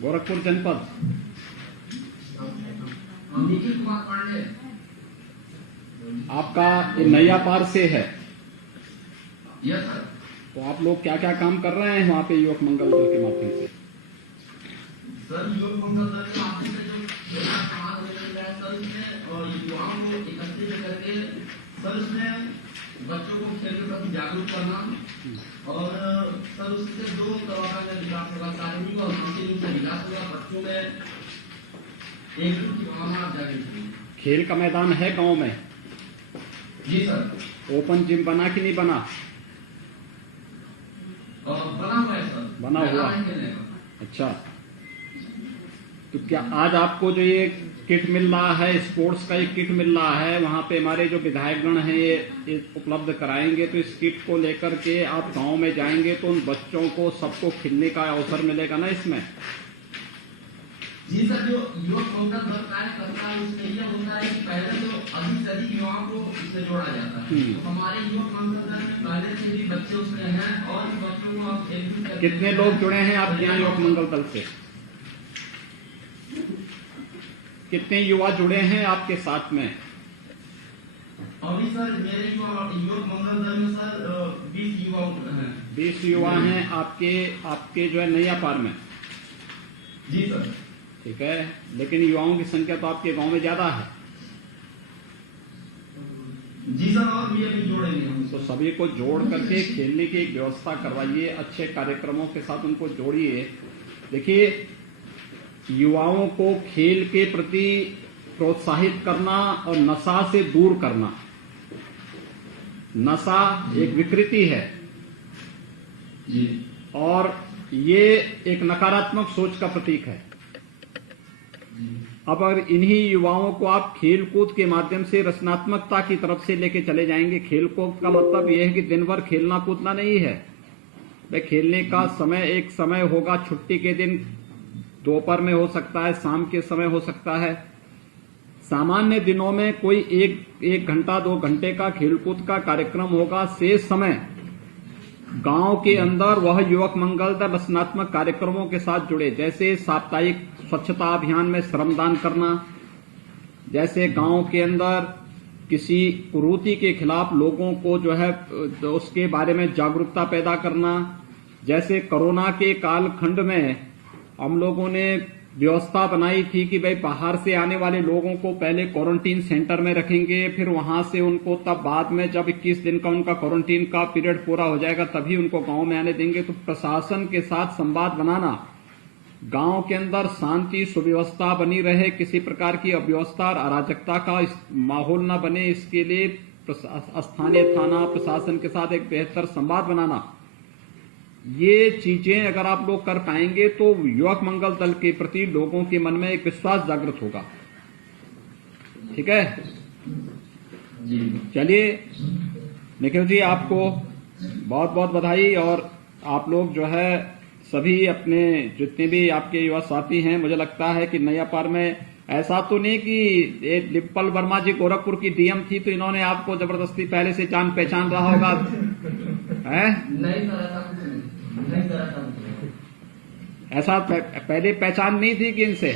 गोरखपुर जनपद। निखिल कुमार पांडे आपका ये नया पार से है। Yes sir. तो आप लोग क्या क्या काम कर रहे हैं वहाँ पे युवक मंगल दल के माध्यम से? सर युवक मंगल दल के माध्यम से जो समाज में है सर इसमें और युवाओं को एकत्रित करके सर इसमें बच्चों को खेल के प्रति जागरूक करना और सर उससे दो तरह का विकास होगा, शारीरिक और मानसिक रूप से विकास होगा। बच्चों में एकजुट की भावना जागृत होगी। खेल का मैदान है गांव में? जी सर। ओपन जिम बना कि नहीं बना? बना हुआ है सर। बना हुआ। अच्छा, तो क्या आज आपको जो ये किट मिल रहा है, स्पोर्ट्स का एक किट मिल रहा है, वहाँ पे हमारे जो विधायकगण हैं ये उपलब्ध कराएंगे, तो इस किट को लेकर के आप गांव में जाएंगे तो उन बच्चों को सबको खेलने का अवसर मिलेगा ना इसमें? जी सर, जो युवक मंगल दल कार्य करता है उसमें यह होता है कि पहले जो अधिक से अधिक युवाओं को इससे जोड़ा जाता है। तो हमारे युवक मंगल दल में पहले से भी बच्चे उसमें हैं और बच्चों को आप कितने लोग जुड़े हैं आपके यहाँ युवक मंगल दल से? कितने युवा जुड़े हैं आपके साथ में? अभी सर मेरे युवक मंगल दल में सर 20 युवा हैं। 20 युवा हैं आपके जो है नैया पार में? जी सर। ठीक है, लेकिन युवाओं की संख्या तो आपके गांव में ज्यादा है। जी सर, और भी अभी जोड़ेंगे हम। तो सभी को जोड़ करके खेलने की एक व्यवस्था करवाइए, अच्छे कार्यक्रमों के साथ उनको जोड़िए। देखिए, युवाओं को खेल के प्रति प्रोत्साहित करना और नशा से दूर करना। नशा एक विकृति है जी, और ये एक नकारात्मक सोच का प्रतीक है। अब अगर इन्हीं युवाओं को आप खेल कूद के माध्यम से रचनात्मकता की तरफ से लेके चले जाएंगे, खेल कूद का मतलब यह है कि दिन भर खेलना कूदना नहीं है। भाई खेलने का समय एक समय होगा, छुट्टी के दिन दोपहर में हो सकता है, शाम के समय हो सकता है। सामान्य दिनों में कोई एक घंटा 2 घंटे का खेलकूद का कार्यक्रम होगा। शेष समय गांव के अंदर वह युवक मंगल दल रचनात्मक कार्यक्रमों के साथ जुड़े, जैसे साप्ताहिक स्वच्छता अभियान में श्रमदान करना, जैसे गांव के अंदर किसी कुरीति के खिलाफ लोगों को जो है उसके बारे में जागरूकता पैदा करना। जैसे कोरोना के कालखंड में हम लोगों ने व्यवस्था बनाई थी कि भाई बाहर से आने वाले लोगों को पहले क्वारंटीन सेंटर में रखेंगे, फिर वहां से उनको तब बाद में जब 21 दिन का उनका क्वारंटीन का पीरियड पूरा हो जाएगा तभी उनको गांव में आने देंगे। तो प्रशासन के साथ संवाद बनाना, गांव के अंदर शांति सुव्यवस्था बनी रहे, किसी प्रकार की अव्यवस्था और अराजकता का माहौल न बने, इसके लिए स्थानीय थाना प्रशासन के साथ एक बेहतर संवाद बनाना। ये चीजें अगर आप लोग कर पाएंगे तो युवक मंगल दल के प्रति लोगों के मन में एक विश्वास जागृत होगा। ठीक है जी। चलिए निखिल जी, आपको बहुत बहुत बधाई। और आप लोग जो है सभी अपने जितने भी आपके युवा साथी हैं, मुझे लगता है कि नया पार में ऐसा तो नहीं कि ये डिम्पल वर्मा जी गोरखपुर की डीएम थी तो इन्होंने आपको जबरदस्ती पहले से जान पहचान रहा होगा है? नहीं करा था। ऐसा पहले पहचान नहीं थी कि इनसे?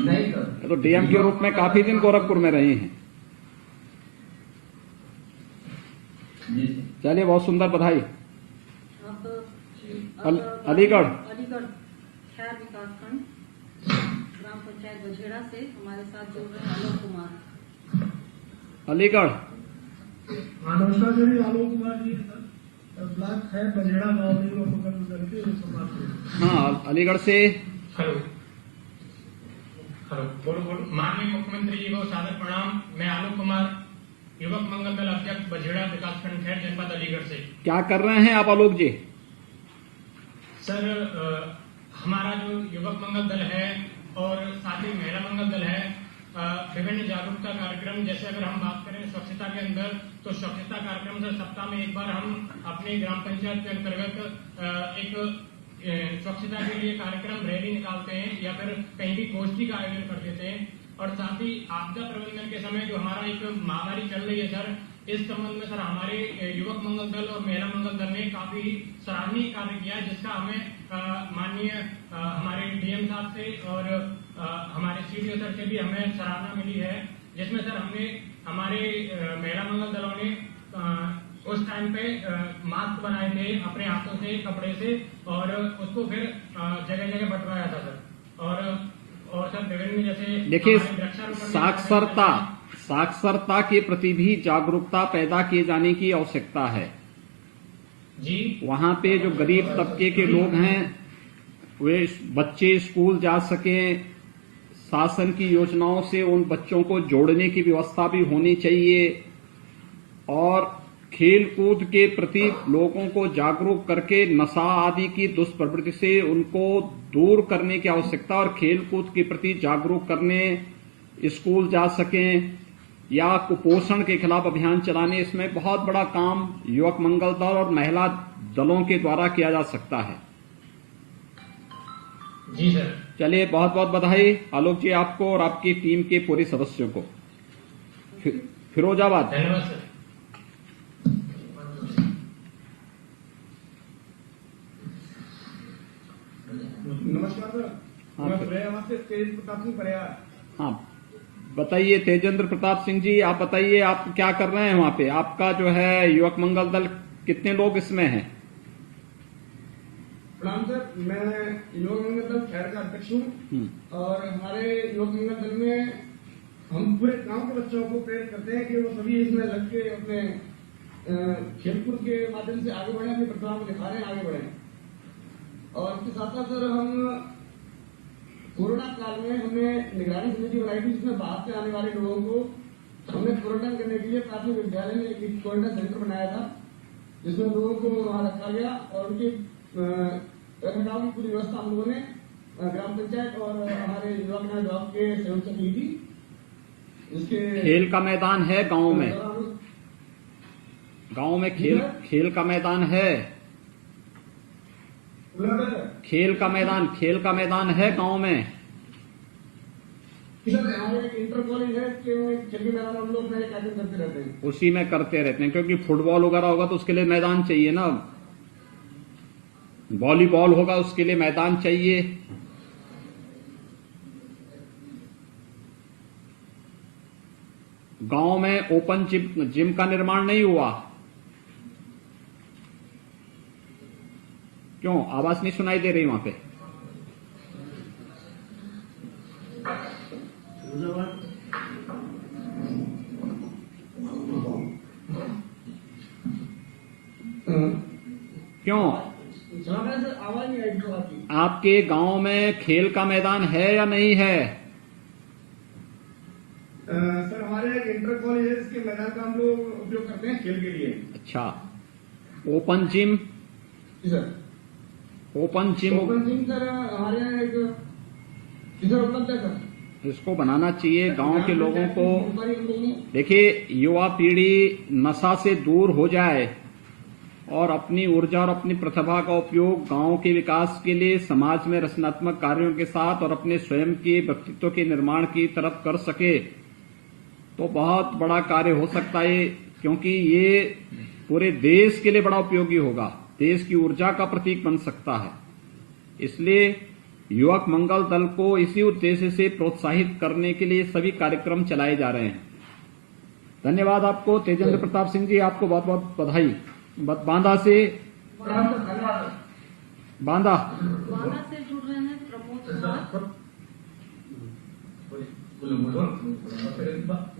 नहीं सर। तो डीएम के रूप में काफी दिन गोरखपुर में रहे हैं। चलिए, बहुत सुंदर बधाई। अलीगढ़ खैर विकासखंड ग्राम पंचायत बझेड़ा से हमारे साथ जुड़ रहे हैं आलोक कुमार। अलीगढ़ नमस्कार जी, आलोक कुमार जी ब्लॉक है बझेड़ा गाँव। हाँ, अलीगढ़ से। हेलो बोलो। माननीय मुख्यमंत्री जी को सादर प्रणाम। मैं आलोक कुमार, युवक मंगल दल अध्यक्ष बझेड़ा विकासखंड खैर जनपद अलीगढ़ से। क्या कर रहे हैं आप आलोक जी? सर, हमारा जो युवक मंगल दल है और साथ ही महिला मंगल दल है, विभिन्न जागरूकता कार्यक्रम, जैसे अगर हम बात करें स्वच्छता के अंदर, तो स्वच्छता कार्यक्रम से सप्ताह में एक बार हम अपने ग्राम पंचायत के अंतर्गत एक स्वच्छता के लिए कार्यक्रम रैली निकालते हैं या फिर कहीं भी गोष्ठी का आयोजन कर देते हैं। और साथ ही आपदा प्रबंधन के समय जो हमारा एक महामारी चल रही है सर, इस संबंध में सर हमारे युवक मंगल दल और महिला मंगल दल ने काफी सराहनीय कार्य किया है, जिसका हमें माननीय हमारे डीएम साहब से और हमारे सीडीओ सर से भी हमें सराहना मिली है, जिसमें सर हमने हमारे महिला मंगल दलों ने उस टाइम पे मास्क बनाए थे अपने हाथों से कपड़े से और उसको फिर जगह जगह बंटवाया था सर। और सर विभिन्न जैसे देखिए, हमारे वृक्षारोपण साक्षरता के प्रति भी जागरूकता पैदा किए जाने की आवश्यकता है जी। वहां पे जो गरीब तबके के लोग हैं वे बच्चे स्कूल जा सकें, शासन की योजनाओं से उन बच्चों को जोड़ने की व्यवस्था भी होनी चाहिए और खेल कूद के प्रति लोगों को जागरूक करके नशा आदि की दुष्प्रवृत्ति से उनको दूर करने की आवश्यकता और खेल कूद के प्रति जागरूक करने, स्कूल जा सकें या कुपोषण के खिलाफ अभियान चलाने, इसमें बहुत बड़ा काम युवक मंगल दल और महिला दलों के द्वारा किया जा सकता है। जी सर। चलिए, बहुत बहुत बधाई आलोक जी आपको और आपकी टीम के पूरे सदस्यों को। फिरोजाबाद। धन्यवाद सर। नमस्कार सर। हाँ, मैं प्रयाग से तेज प्रताप सिंह प्रयाग। हाँ, बताइए तेजेंद्र प्रताप सिंह जी, आप बताइए आप क्या कर रहे हैं वहां पे? आपका जो है युवक मंगल दल कितने लोग इसमें हैं? प्रणाम सर, मैं युवक मंगल दल खैर का अध्यक्ष हूँ और हमारे युवक मंगल दल में हम पूरे गांव के बच्चों को प्रेरित करते हैं कि वो सभी इसमें लग के अपने खेलकूद के माध्यम से आगे बढ़े, अपनी प्रतिभा को दिखा रहे हैं, आगे बढ़े। और इसके साथ साथ सर हम कोरोना काल में हमने निगरानी समिति बनाई थी, जिसमें बाहर से आने वाले लोगों को हमने क्वारंटाइन करने के लिए प्राथमिक विद्यालय में एक क्वारंटाइन सेंटर बनाया था, जिसमें लोगों को वहां रखा गया और उनकी रखरखाव की पूरी व्यवस्था हम लोगों ने ग्राम पंचायत और हमारे युवा कल्याण विभाग के सहयोग से की थी। इसके खेल का मैदान है गांव में? गांव में खेल का मैदान है? खेल का मैदान है गांव में? हमारे इंटर कॉलेज है कि खेल के मैदान हम लोग कार्यक्रम करते रहते हैं। उसी में करते रहते हैं, क्योंकि फुटबॉल वगैरह होगा तो उसके लिए मैदान चाहिए ना, वॉलीबॉल होगा उसके लिए मैदान चाहिए। गांव में ओपन जिम का निर्माण नहीं हुआ? क्यों आवाज नहीं सुनाई दे रही वहां पे? क्यों? आवाज नहीं आई तो आपकी। आपके गांव में खेल का मैदान है या नहीं है? सर हमारे एक इंटर कॉलेज है, इसके मैदान का हम लोग उपयोग करते हैं खेल के लिए। अच्छा, ओपन जिम? जी सर। ओपन जिम सर हमारे यहाँ एक इधर उपलब्ध है सर, इसको बनाना चाहिए गांव के लोगों को। को। देखिए, युवा पीढ़ी नशा से दूर हो जाए और अपनी ऊर्जा और अपनी प्रतिभा का उपयोग गांव के विकास के लिए, समाज में रचनात्मक कार्यों के साथ और अपने स्वयं के व्यक्तित्व के निर्माण की तरफ कर सके तो बहुत बड़ा कार्य हो सकता है, क्योंकि ये पूरे देश के लिए बड़ा उपयोगी होगा, देश की ऊर्जा का प्रतीक बन सकता है। इसलिए युवक मंगल दल को इसी उद्देश्य से प्रोत्साहित करने के लिए सभी कार्यक्रम चलाए जा रहे हैं। धन्यवाद आपको तेजेंद्र प्रताप सिंह जी, आपको बहुत बहुत बधाई। बांदा से बांदा से जुड़ रहे हैं प्रमोद कुमार।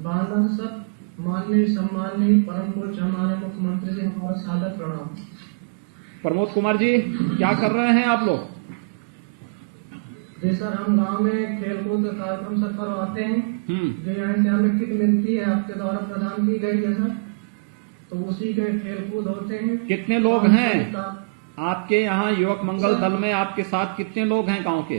बांदा से सब माननीय सम्माननीय परम पूज्य हमारे मुख्यमंत्री जी हमारा सादर प्रणाम। प्रमोद कुमार जी, क्या कर रहे हैं आप लोग? जी सर, हम गांव में खेल कूद कार्यक्रम सर करवाते हैं। जो यहाँ से हमें किट मिलती है, आपके द्वारा प्रदान की गई है सर, तो उसी के खेल कूद होते हैं। कितने लोग हैं आपके यहाँ युवक मंगल दल में? आपके साथ कितने लोग हैं गांव के?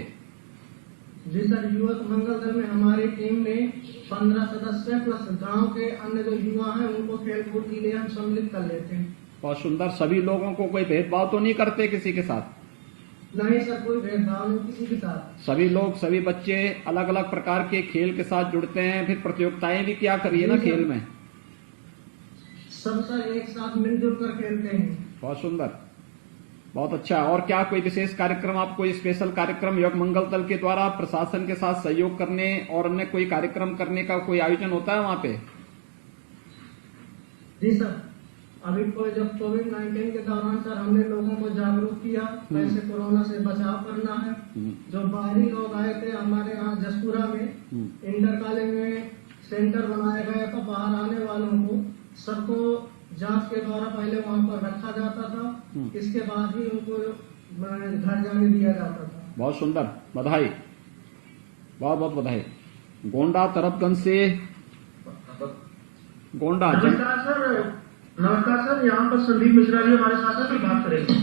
जी सर, युवक मंगल दल में हमारी टीम में 15 सदस्य प्लस गांव के अन्य जो युवा हैं उनको खेल कूद के लिए हम सम्मिलित कर लेते हैं। बहुत सुंदर। सभी लोगों को कोई भेदभाव तो नहीं करते किसी के साथ? नहीं सर, कोई भेदभाव नहीं किसी के साथ। सभी लोग, सभी बच्चे अलग अलग प्रकार के खेल के साथ जुड़ते हैं, फिर प्रतियोगिताएं भी क्या करिए ना खेल में। सब सर एक साथ मिलजुल कर खेलते हैं। बहुत सुंदर, बहुत अच्छा। और क्या कोई विशेष कार्यक्रम, आप कोई स्पेशल कार्यक्रम युवक मंगल दल के द्वारा प्रशासन के साथ सहयोग करने और अन्य कोई कार्यक्रम करने का कोई आयोजन होता है वहाँ पे? जी सर, अभी जब कोविड-19 के दौरान सर हमने लोगों को जागरूक किया कैसे कोरोना से बचाव करना है। जो बाहरी लोग आए थे हमारे यहाँ जसपुरा में इंटर कॉलेज में सेंटर बनाया गया था। बाहर आने वालों को सबको जांच के द्वारा पहले वहां पर रखा जाता था, इसके बाद ही उनको घर जाने दिया जाता था। बहुत सुंदर, बधाई, बहुत बहुत बधाई। गोंडा तरफगंज से गोंडा नमस्कार सर, यहाँ पर संदीप मिश्रा जी हमारे साथ हैं, तो बात करेंगे।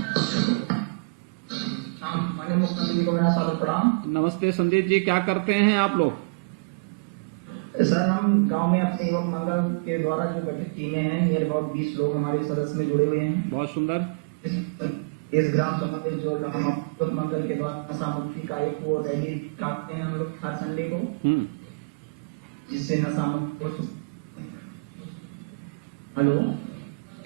माननीय मुख्यमंत्री जी को मेरा स्वागत प्रणाम। नमस्ते संदीप जी, क्या करते हैं आप लोग? सर हम गांव में अपने युवक मंगल के द्वारा जो गठित टीमें हैं, नियर अबाउट 20 लोग हमारे सदस्य में जुड़े हुए हैं। बहुत सुंदर। इस ग्राम सभा में जो हम युवक मंगल के द्वारा नशा मुक्ति का एक वो रैली काटते हैं हम लोग हर संडे को, जिससे नशा मुक्त। हेलो,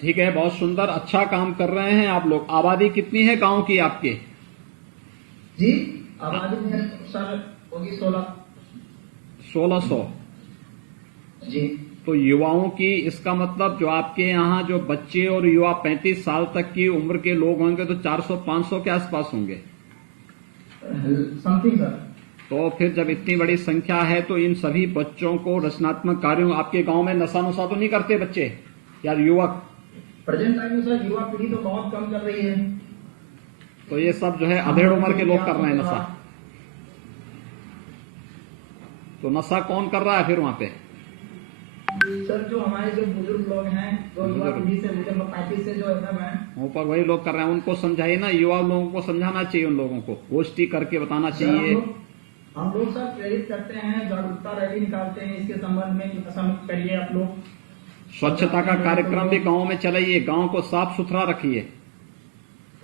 ठीक है, बहुत सुंदर, अच्छा काम कर रहे हैं आप लोग। आबादी कितनी है गांव की आपके? जी आबादी में सर होगी 1600 जी। तो युवाओं की, इसका मतलब जो आपके यहाँ जो बच्चे और युवा 35 साल तक की उम्र के लोग होंगे तो 400-500 के आसपास होंगे समथिंग सर। तो फिर जब इतनी बड़ी संख्या है तो इन सभी बच्चों को रचनात्मक कार्यों, आपके गांव में नशा नुशा तो नहीं करते बच्चे या युवक? प्रेजेंट टाइम में सर युवा पीढ़ी तो बहुत कम कर रही है, तो ये सब जो है अधेड़ उम्र के लोग कर रहे हैं नशा। तो नशा कौन कर रहा है फिर वहां पे? सर जो हमारे जो बुजुर्ग लोग हैं, जो युवा पीढ़ी से 35 से जो है ऊपर वही लोग कर रहे हैं, उनको समझाइए ना, युवा लोगों को समझाना चाहिए, उन लोगों को गोष्ठी करके बताना चाहिए। हम लोग सर प्रेरित करते हैं, जागरूकता रैली निकालते हैं इसके संबंध में, नशा मुक्त करिए आप लोग। स्वच्छता का कार्यक्रम भी गांव में चलाइए, गांव को साफ सुथरा रखिए।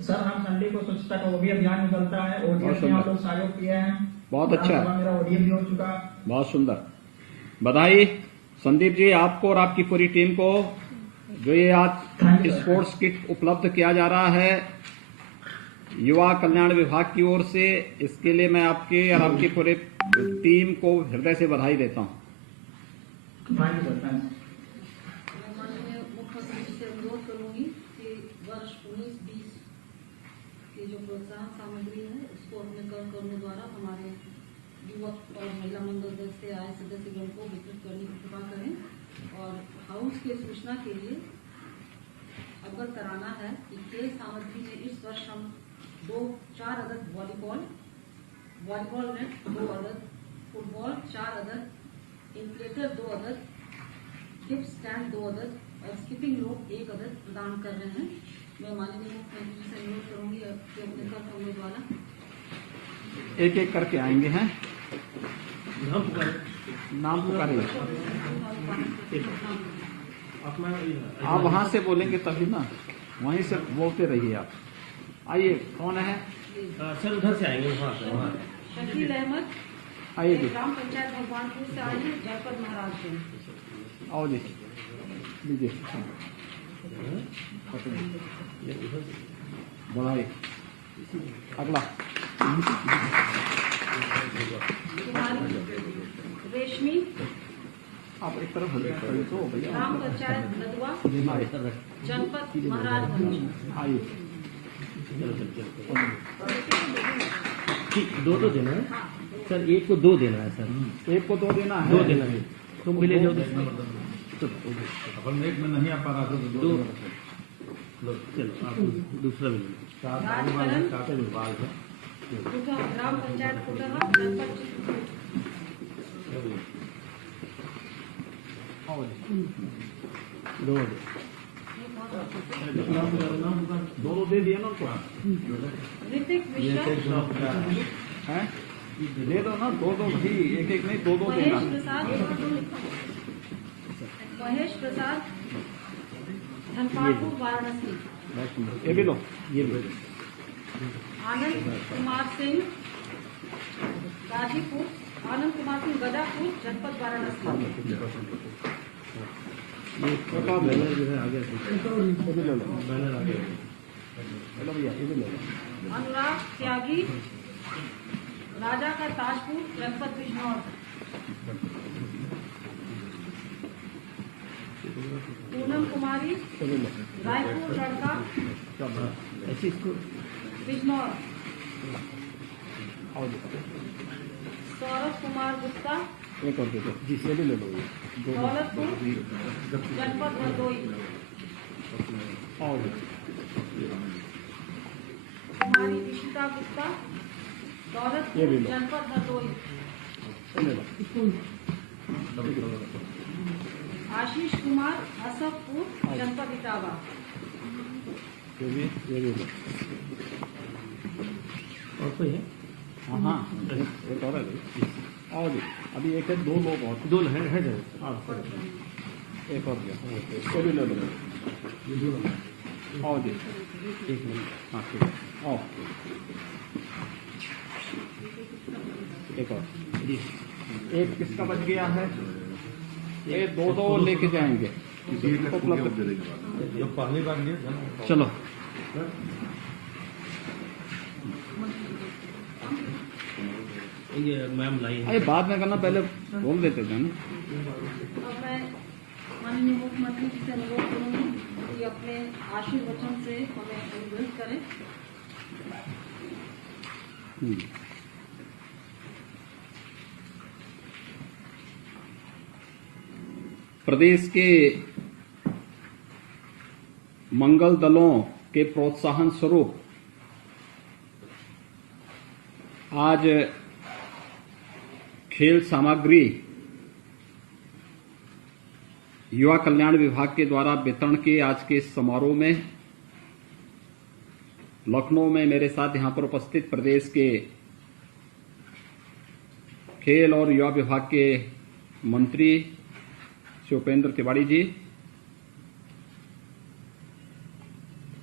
सर हम संडे को स्वच्छता का वो भी अभियान निकलता है, ओडीएफ में हम लोग सहयोग किए हैं। बहुत अच्छा, मेरा ओडीएफ भी हो चुका। बहुत सुंदर, बधाई संदीप जी आपको और आपकी पूरी टीम को। जो ये आज स्पोर्ट्स किट उपलब्ध किया जा रहा है युवा कल्याण विभाग की ओर से, इसके लिए मैं आपके और आपकी पूरे टीम को हृदय से बधाई देता हूँ। थैंक यू सर, थैंक मैं माननीय मुख्यमंत्री से अनुरोध करूंगी कि वर्ष 19-20 की जो प्रोत्साहन सामग्री है उसको अपने कर कर्मों द्वारा हमारे युवक और महिला मंगल दल से आए सदस्यगण को वितरित करने की कृपा करें। और हाउस की सूचना के लिए अवगत कराना है कि खेल सामग्री में इस वर्ष हम 4 अदद वॉलीबॉल नेट 2 अदद, फुटबॉल 4 अदद, इन्फ्लेटर 2 अदद, टिप स्टैंड 2 अदद और स्किपिंग रोप 1 अदद प्रदान कर रहे हैं। मैं माननीय मुख्यमंत्री से अनुरोध करूंगी कि अपने कर कर्मों द्वारा एक एक करके आएंगे हैं, नाम पुकारिए। आप वहां से बोलेंगे तभी ना, वहीं से बोलते रहिए आप। आइए, कौन है? सर उधर से आएंगे, वहाँ से। शकील अहमद, आइए जी, ग्राम पंचायत भगवानपुर से आए हैं, जनपद महाराजगंज। आओ जी, लीजिए, बढ़ाइए। अगला रेशमी, आप एक तरफ हो जाए तो भैया। ग्राम पंचायत नदवा, जनपद महाराजगंज। आइए, ठीक, 2 देना है सर, एक को 2 देना है सर, एक को 2 देना है। 2 देना है, तुम भी ले जाओ। अपन एक में नहीं आ पा रहा था तो 2 चलो आप दूसरा भी ले ग्राम पंचायत कुटहा, जनपद दोनों दे दिए ना उनको, ऋतिक मिश्रा, हैं? दे दो ना, 2 भी, एक एक नहीं, 2 देना। महेश प्रसाद, धनपालपुर वाराणसी। ये भी लो, ये भी। आनंद कुमार सिंह, गाजीपुर, आनंद कुमार सिंह गदापुर, जनपद वाराणसी। ये बैनर जो है आगे बैनर आगे हेलो भैया ये भी ले लो। अनुराग त्यागी, राजा का ताजपुर, जनपद बिजनौर। पूनम कुमारी, रायपुर लड़का, ऐसी इसको बिजनौर। सौरभ कुमार गुप्ता, एक और देखो जी से भी ले लो ये दौलतपुर, जनपद हरदोई। और कुमारी इशिता गुप्ता, ये भी दौलतपुर, लो। जनपद हरदोई। ले लो आशीष कुमार, असफपुर, जनपद इटावा। ये भी लो। और कोई है? हाँ एक और है और जी अभी एक है दो लोग और दो है एक और गया इसको भी ले लो और जी एक मिनट हाँ ठीक है और एक और जी एक किसका बच गया है ये दो लेके जाएंगे उपलब्ध पहली बार लिया चलो ये मैम लाई अरे बाद में करना पहले बोल देते थे ना। अब मैं माननीय मुख्यमंत्री जी से अनुरोध करूंगी कि अपने आशीर्वचन से हमें अनुग्रहित करें। प्रदेश के मंगल दलों के प्रोत्साहन स्वरूप आज खेल सामग्री युवा कल्याण विभाग के द्वारा वितरण के आज के समारोह में लखनऊ में मेरे साथ यहां पर उपस्थित प्रदेश के खेल और युवा विभाग के मंत्री श्री उपेंद्र तिवारी जी,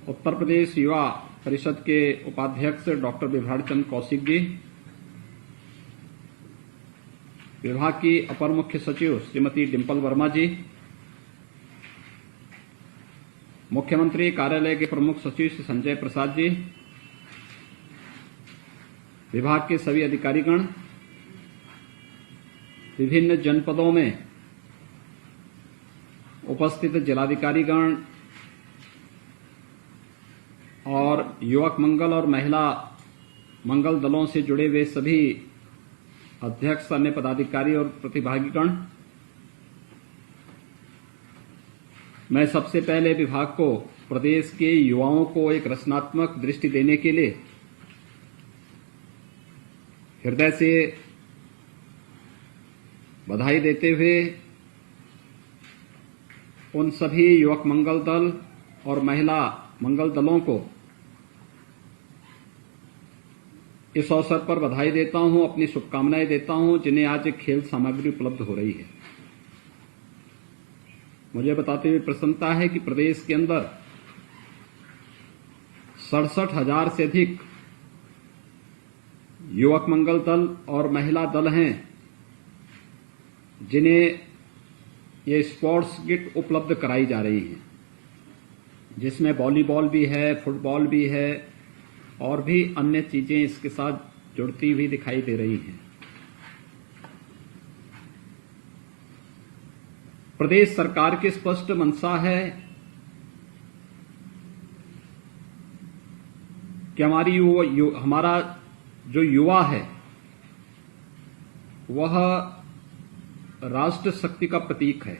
उत्तर प्रदेश युवा परिषद के उपाध्यक्ष डॉक्टर बिभ्राड़ चंद्र कौशिक जी, विभाग की अपर मुख्य सचिव श्रीमती डिम्पल वर्मा जी, मुख्यमंत्री कार्यालय के प्रमुख सचिव श्री संजय प्रसाद जी, विभाग के सभी अधिकारीगण, विभिन्न जनपदों में उपस्थित जिलाधिकारीगण और युवक मंगल और महिला मंगल दलों से जुड़े हुए सभी अध्यक्ष, अन्य पदाधिकारी और प्रतिभागीगण, मैं सबसे पहले विभाग को प्रदेश के युवाओं को एक रचनात्मक दृष्टि देने के लिए हृदय से बधाई देते हुए उन सभी युवक मंगल दल और महिला मंगल दलों को इस अवसर पर बधाई देता हूं, अपनी शुभकामनाएं देता हूं जिन्हें आज एक खेल सामग्री उपलब्ध हो रही है। मुझे बताते हुए प्रसन्नता है कि प्रदेश के अंदर 67,000 से अधिक युवक मंगल दल और महिला दल हैं जिन्हें ये स्पोर्ट्स किट उपलब्ध कराई जा रही है, जिसमें वॉलीबॉल भी है, फुटबॉल भी है और भी अन्य चीजें इसके साथ जुड़ती हुई दिखाई दे रही हैं। प्रदेश सरकार की स्पष्ट मंशा है कि हमारा जो युवा है वह राष्ट्र शक्ति का प्रतीक है।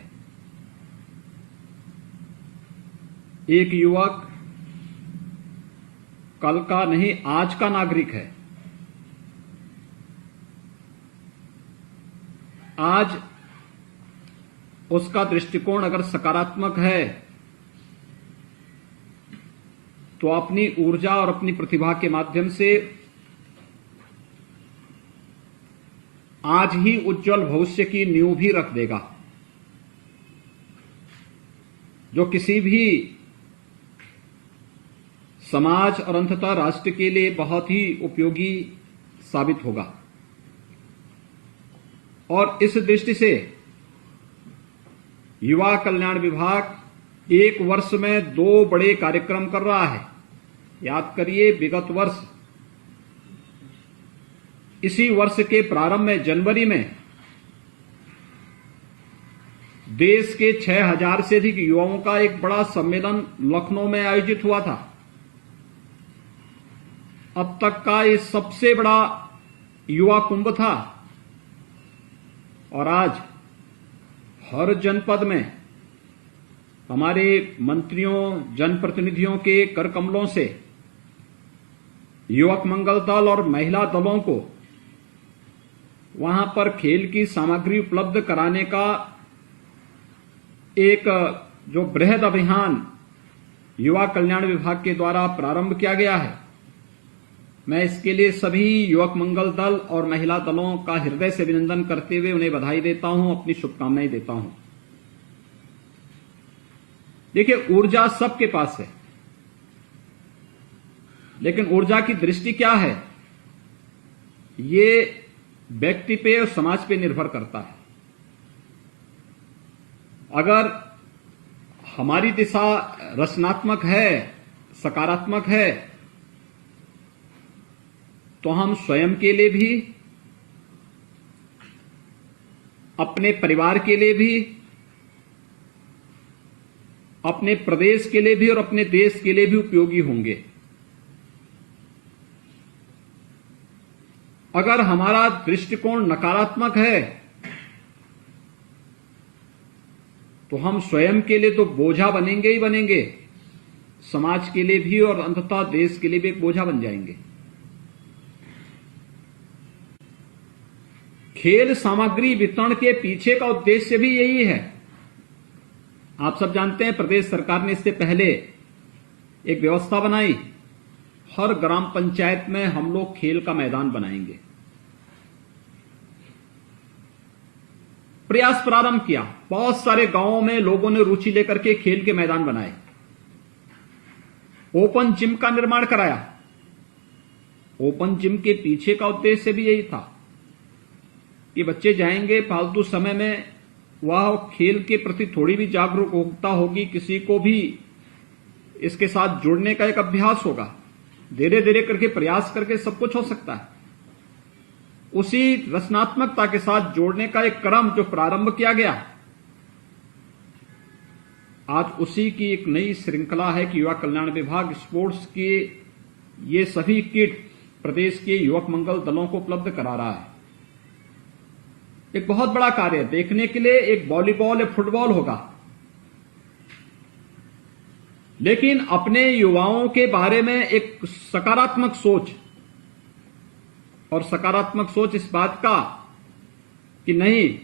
एक युवक कल का नहीं, आज का नागरिक है। आज उसका दृष्टिकोण अगर सकारात्मक है तो अपनी ऊर्जा और अपनी प्रतिभा के माध्यम से आज ही उज्जवल भविष्य की नींव भी रख देगा, जो किसी भी समाज और अंततः राष्ट्र के लिए बहुत ही उपयोगी साबित होगा। और इस दृष्टि से युवा कल्याण विभाग एक वर्ष में 2 बड़े कार्यक्रम कर रहा है। याद करिए, विगत वर्ष इसी वर्ष के प्रारंभ में जनवरी में देश के 6000 से अधिक युवाओं का एक बड़ा सम्मेलन लखनऊ में आयोजित हुआ था। अब तक का ये सबसे बड़ा युवा कुंभ था और आज हर जनपद में हमारे मंत्रियों, जनप्रतिनिधियों के कर कमलों से युवक मंगल दल और महिला दलों को वहां पर खेल की सामग्री उपलब्ध कराने का एक जो बृहद अभियान युवा कल्याण विभाग के द्वारा प्रारंभ किया गया है, मैं इसके लिए सभी युवक मंगल दल और महिला दलों का हृदय से अभिनंदन करते हुए उन्हें बधाई देता हूं, अपनी शुभकामनाएं देता हूं। देखिए, ऊर्जा सबके पास है, लेकिन ऊर्जा की दृष्टि क्या है, ये व्यक्ति पे और समाज पे निर्भर करता है। अगर हमारी दिशा रचनात्मक है, सकारात्मक है, तो हम स्वयं के लिए भी, अपने परिवार के लिए भी, अपने प्रदेश के लिए भी और अपने देश के लिए भी उपयोगी होंगे। अगर हमारा दृष्टिकोण नकारात्मक है तो हम स्वयं के लिए तो बोझा बनेंगे ही बनेंगे, समाज के लिए भी और अंततः देश के लिए भी एक बोझा बन जाएंगे। खेल सामग्री वितरण के पीछे का उद्देश्य भी यही है। आप सब जानते हैं, प्रदेश सरकार ने इससे पहले एक व्यवस्था बनाई, हर ग्राम पंचायत में हम लोग खेल का मैदान बनाएंगे। प्रयास प्रारंभ किया, बहुत सारे गांवों में लोगों ने रुचि लेकर के खेल के मैदान बनाए, ओपन जिम का निर्माण कराया। ओपन जिम के पीछे का उद्देश्य भी यही था कि बच्चे जाएंगे, फालतू समय में वह खेल के प्रति थोड़ी भी जागरूकता होगी, किसी को भी इसके साथ जुड़ने का एक अभ्यास होगा। धीरे धीरे करके प्रयास करके सब कुछ हो सकता है। उसी रचनात्मकता के साथ जोड़ने का एक क्रम जो प्रारंभ किया गया, आज उसी की एक नई श्रृंखला है कि युवा कल्याण विभाग स्पोर्ट्स के ये सभी किट प्रदेश के युवक मंगल दलों को उपलब्ध करा रहा है। एक बहुत बड़ा कार्य है। देखने के लिए एक वॉलीबॉल या फुटबॉल होगा, लेकिन अपने युवाओं के बारे में एक सकारात्मक सोच, और सकारात्मक सोच इस बात का कि नहीं,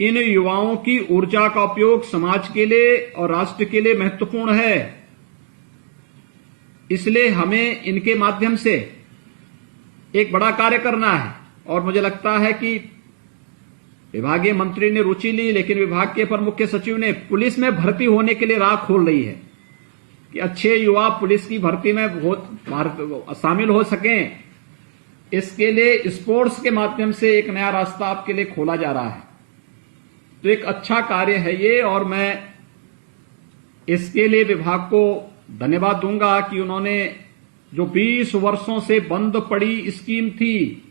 इन युवाओं की ऊर्जा का उपयोग समाज के लिए और राष्ट्र के लिए महत्वपूर्ण है, इसलिए हमें इनके माध्यम से एक बड़ा कार्य करना है। और मुझे लगता है कि विभागीय मंत्री ने रुचि ली, लेकिन विभाग के अपर मुख्य सचिव ने पुलिस में भर्ती होने के लिए राह खोल रही है कि अच्छे युवा पुलिस की भर्ती में शामिल हो सकें। इसके लिए स्पोर्ट्स के माध्यम से एक नया रास्ता आपके लिए खोला जा रहा है। तो एक अच्छा कार्य है ये, और मैं इसके लिए विभाग को धन्यवाद दूंगा कि उन्होंने जो 20 वर्षों से बंद पड़ी स्कीम थी,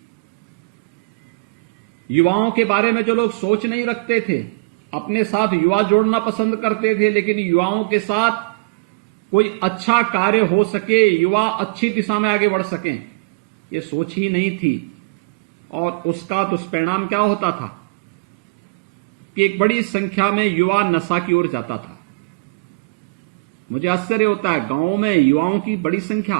युवाओं के बारे में जो लोग सोच नहीं रखते थे, अपने साथ युवा जोड़ना पसंद करते थे, लेकिन युवाओं के साथ कोई अच्छा कार्य हो सके, युवा अच्छी दिशा में आगे बढ़ सकें, ये सोच ही नहीं थी। और उसका दुष्परिणाम क्या होता था कि एक बड़ी संख्या में युवा नशा की ओर जाता था। मुझे आश्चर्य होता है, गांवों में युवाओं की बड़ी संख्या।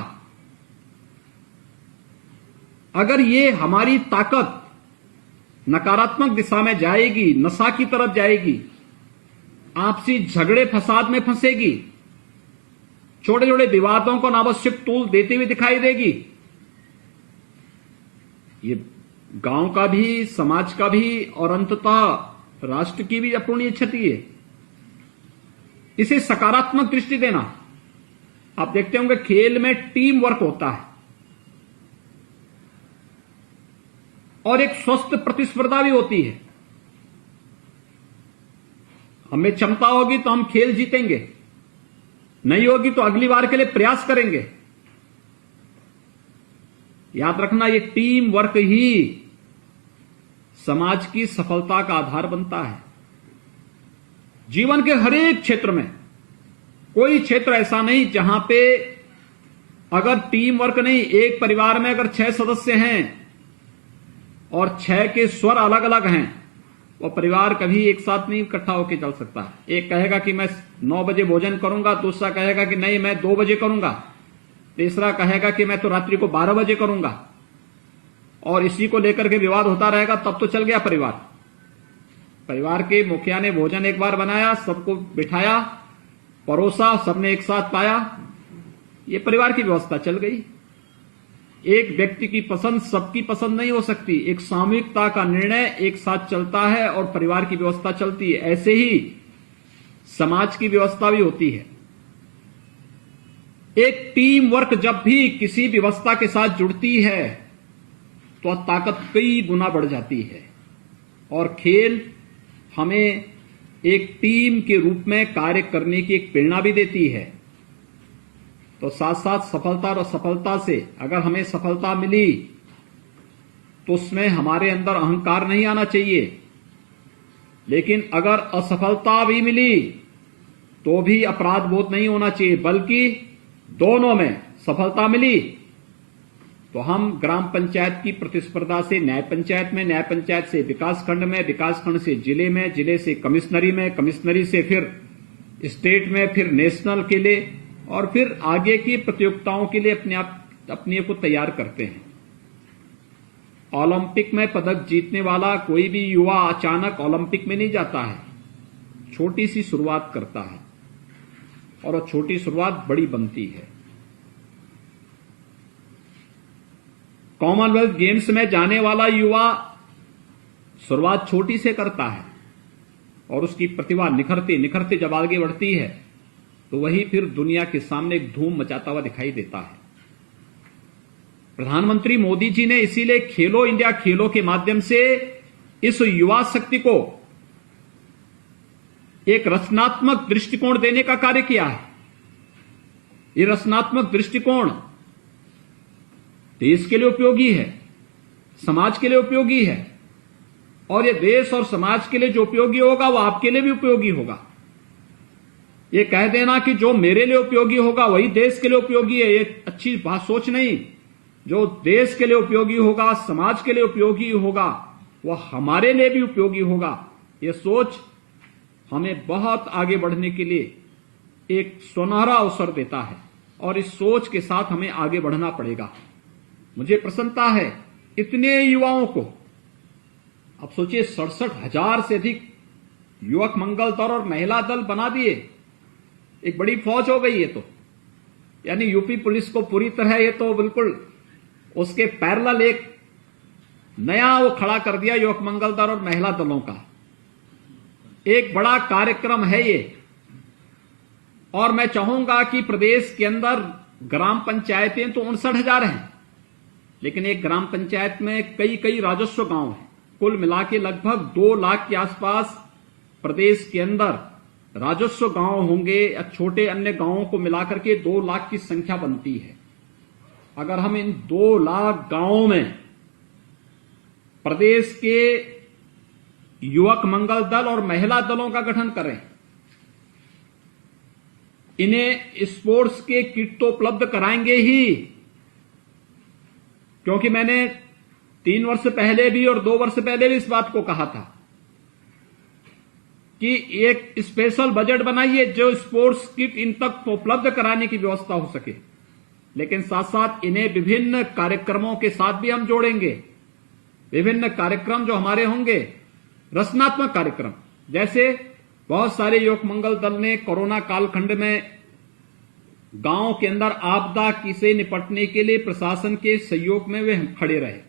अगर ये हमारी ताकत नकारात्मक दिशा में जाएगी, नशा की तरफ जाएगी, आपसी झगड़े फसाद में फंसेगी, छोटे छोटे विवादों को अनावश्यक तूल देती हुई दिखाई देगी, ये गांव का भी, समाज का भी और अंततः राष्ट्र की भी अपूर्णीय क्षति है। इसे सकारात्मक दृष्टि देना। आप देखते होंगे खेल में टीम वर्क होता है और एक स्वस्थ प्रतिस्पर्धा भी होती है। हमें क्षमता होगी तो हम खेल जीतेंगे, नहीं होगी तो अगली बार के लिए प्रयास करेंगे। याद रखना, ये टीम वर्क ही समाज की सफलता का आधार बनता है। जीवन के हर एक क्षेत्र में कोई क्षेत्र ऐसा नहीं जहां पे अगर टीम वर्क नहीं, एक परिवार में अगर 6 सदस्य हैं और 6 के स्वर अलग अलग हैं, वो परिवार कभी एक साथ नहीं इकट्ठा होकर चल सकता है। एक कहेगा कि मैं 9 बजे भोजन करूंगा, दूसरा कहेगा कि नहीं मैं 2 बजे करूंगा, तीसरा कहेगा कि मैं तो रात्रि को 12 बजे करूंगा, और इसी को लेकर के विवाद होता रहेगा, तब तो चल गया परिवार। परिवार के मुखिया ने भोजन एक बार बनाया, सबको बिठाया, परोसा, सबने एक साथ पाया, ये परिवार की व्यवस्था चल गई। एक व्यक्ति की पसंद सबकी पसंद नहीं हो सकती, एक सामूहिकता का निर्णय एक साथ चलता है और परिवार की व्यवस्था चलती है। ऐसे ही समाज की व्यवस्था भी होती है। एक टीम वर्क जब भी किसी व्यवस्था के साथ जुड़ती है तो ताकत कई गुना बढ़ जाती है, और खेल हमें एक टीम के रूप में कार्य करने की एक प्रेरणा भी देती है। तो साथ साथ सफलता और असफलता से, अगर हमें सफलता मिली तो उसमें हमारे अंदर अहंकार नहीं आना चाहिए, लेकिन अगर असफलता भी मिली तो भी अपराध बोध नहीं होना चाहिए, बल्कि दोनों में सफलता मिली तो हम ग्राम पंचायत की प्रतिस्पर्धा से न्याय पंचायत में, न्याय पंचायत से विकास खंड में, विकास खंड से जिले में, जिले से कमिश्नरी में, कमिश्नरी से फिर स्टेट में, फिर नेशनल के लिए, और फिर आगे की प्रतियोगिताओं के लिए अपने को तैयार करते हैं। ओलंपिक में पदक जीतने वाला कोई भी युवा अचानक ओलंपिक में नहीं जाता है, छोटी सी शुरुआत करता है और वो छोटी शुरुआत बड़ी बनती है। कॉमनवेल्थ गेम्स में जाने वाला युवा शुरुआत छोटी से करता है और उसकी प्रतिभा निखरते निखरते जब आगे बढ़ती है तो वही फिर दुनिया के सामने एक धूम मचाता हुआ दिखाई देता है। प्रधानमंत्री मोदी जी ने इसीलिए खेलो इंडिया खेलों के माध्यम से इस युवा शक्ति को एक रचनात्मक दृष्टिकोण देने का कार्य किया है। ये रचनात्मक दृष्टिकोण देश के लिए उपयोगी है, समाज के लिए उपयोगी है, और ये देश और समाज के लिए जो उपयोगी होगा वो आपके लिए भी उपयोगी होगा। ये कह देना कि जो मेरे लिए उपयोगी होगा वही देश के लिए उपयोगी है, ये अच्छी बात सोच नहीं। जो देश के लिए उपयोगी होगा, समाज के लिए उपयोगी होगा, वह हमारे लिए भी उपयोगी होगा। ये सोच हमें बहुत आगे बढ़ने के लिए एक सुनहरा अवसर देता है और इस सोच के साथ हमें आगे बढ़ना पड़ेगा। मुझे प्रसन्नता है इतने युवाओं को, अब सोचिए 67,000 से अधिक युवक मंगल दल और महिला दल बना दिए, एक बड़ी फौज हो गई है। तो यानी यूपी पुलिस को पूरी तरह ये तो बिल्कुल उसके पैरेलल एक नया वो खड़ा कर दिया युवक मंगल दल और महिला दलों का। एक बड़ा कार्यक्रम है ये, और मैं चाहूंगा कि प्रदेश के अंदर ग्राम पंचायतें तो 59,000 हैं, लेकिन एक ग्राम पंचायत में कई राजस्व गांव हैं। कुल मिला के लगभग 2 लाख के आसपास प्रदेश के अंदर राजस्व गांव होंगे, या छोटे अन्य गांवों को मिलाकर के 2 लाख की संख्या बनती है। अगर हम इन 2 लाख गांवों में प्रदेश के युवक मंगल दल और महिला दलों का गठन करें, इन्हें स्पोर्ट्स के किट तो उपलब्ध कराएंगे ही, क्योंकि मैंने 3 वर्ष पहले भी और 2 वर्ष पहले भी इस बात को कहा था कि एक स्पेशल बजट बनाइए जो स्पोर्ट्स किट इन तक उपलब्ध कराने की व्यवस्था हो सके। लेकिन साथ साथ इन्हें विभिन्न कार्यक्रमों के साथ भी हम जोड़ेंगे। विभिन्न कार्यक्रम जो हमारे होंगे, रचनात्मक कार्यक्रम, जैसे बहुत सारे युवक मंगल दल ने कोरोना कालखंड में गांव के अंदर आपदा से निपटने के लिए प्रशासन के सहयोग में वे खड़े रहे।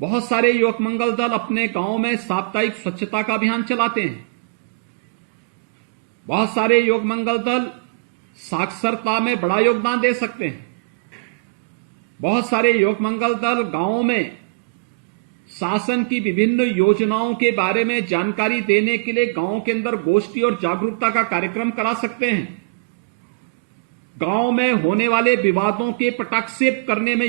बहुत सारे युवक मंगल दल अपने गांव में साप्ताहिक स्वच्छता का अभियान चलाते हैं। बहुत सारे युवक मंगल दल साक्षरता में बड़ा योगदान दे सकते हैं। बहुत सारे युवक मंगल दल गांवों में शासन की विभिन्न योजनाओं के बारे में जानकारी देने के लिए गांव के अंदर गोष्ठी और जागरूकता का कार्यक्रम करा सकते हैं। गांव में होने वाले विवादों के पटाक्षेप करने में